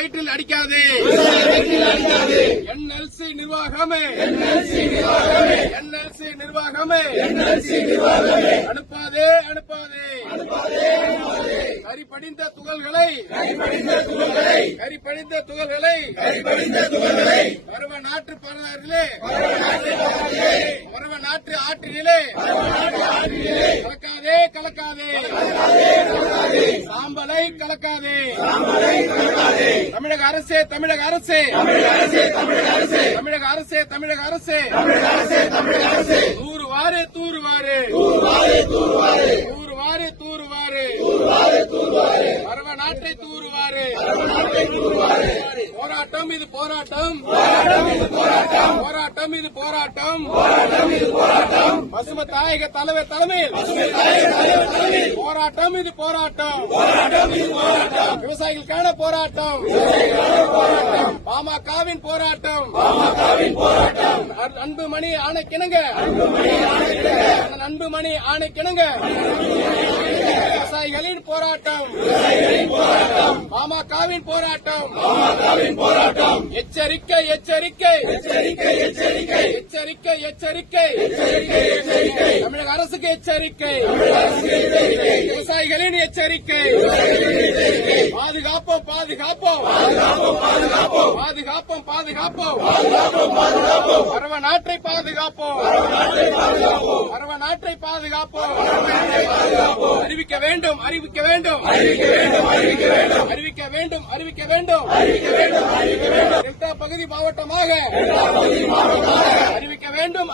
வயிற்றில் அடிக்காதே. NLC நிர்வாகமே அனுப்பாதே. கரிபடிந்த துகள்களை பருவ நாட்டு பரவரிலே பருவ நாட்டு ஆற்றிலே கலக்காதே. சாம்பலை கலக்காதே. தமிழக அரசே தூருவாரு பருவ நாட்டை தூருவாரு. போராட்டம் இது போராட்டம். பசும தாயக தலைவர் தலைமையில் போராட்டம் இது போராட்டம். விவசாயிகளுக்கான போராட்டம். பாமகவின் போராட்டம். அன்புமணி ஆணைக்கிணங்க விவசாயிகளின் போராட்டம். பாமகவின் போராட்டம். எச்சரிக்கை. தமிழக அரசுக்கு எச்சரிக்கை. விவசாயிகளின் எச்சரிக்கை. பாதுகாப்போம். பருவ நாட்டை பாதுகாப்போம். அறிவிக்க வேண்டும். டெல்டா பகுதி மாவட்டமாக அறிவிக்க வேண்டும்.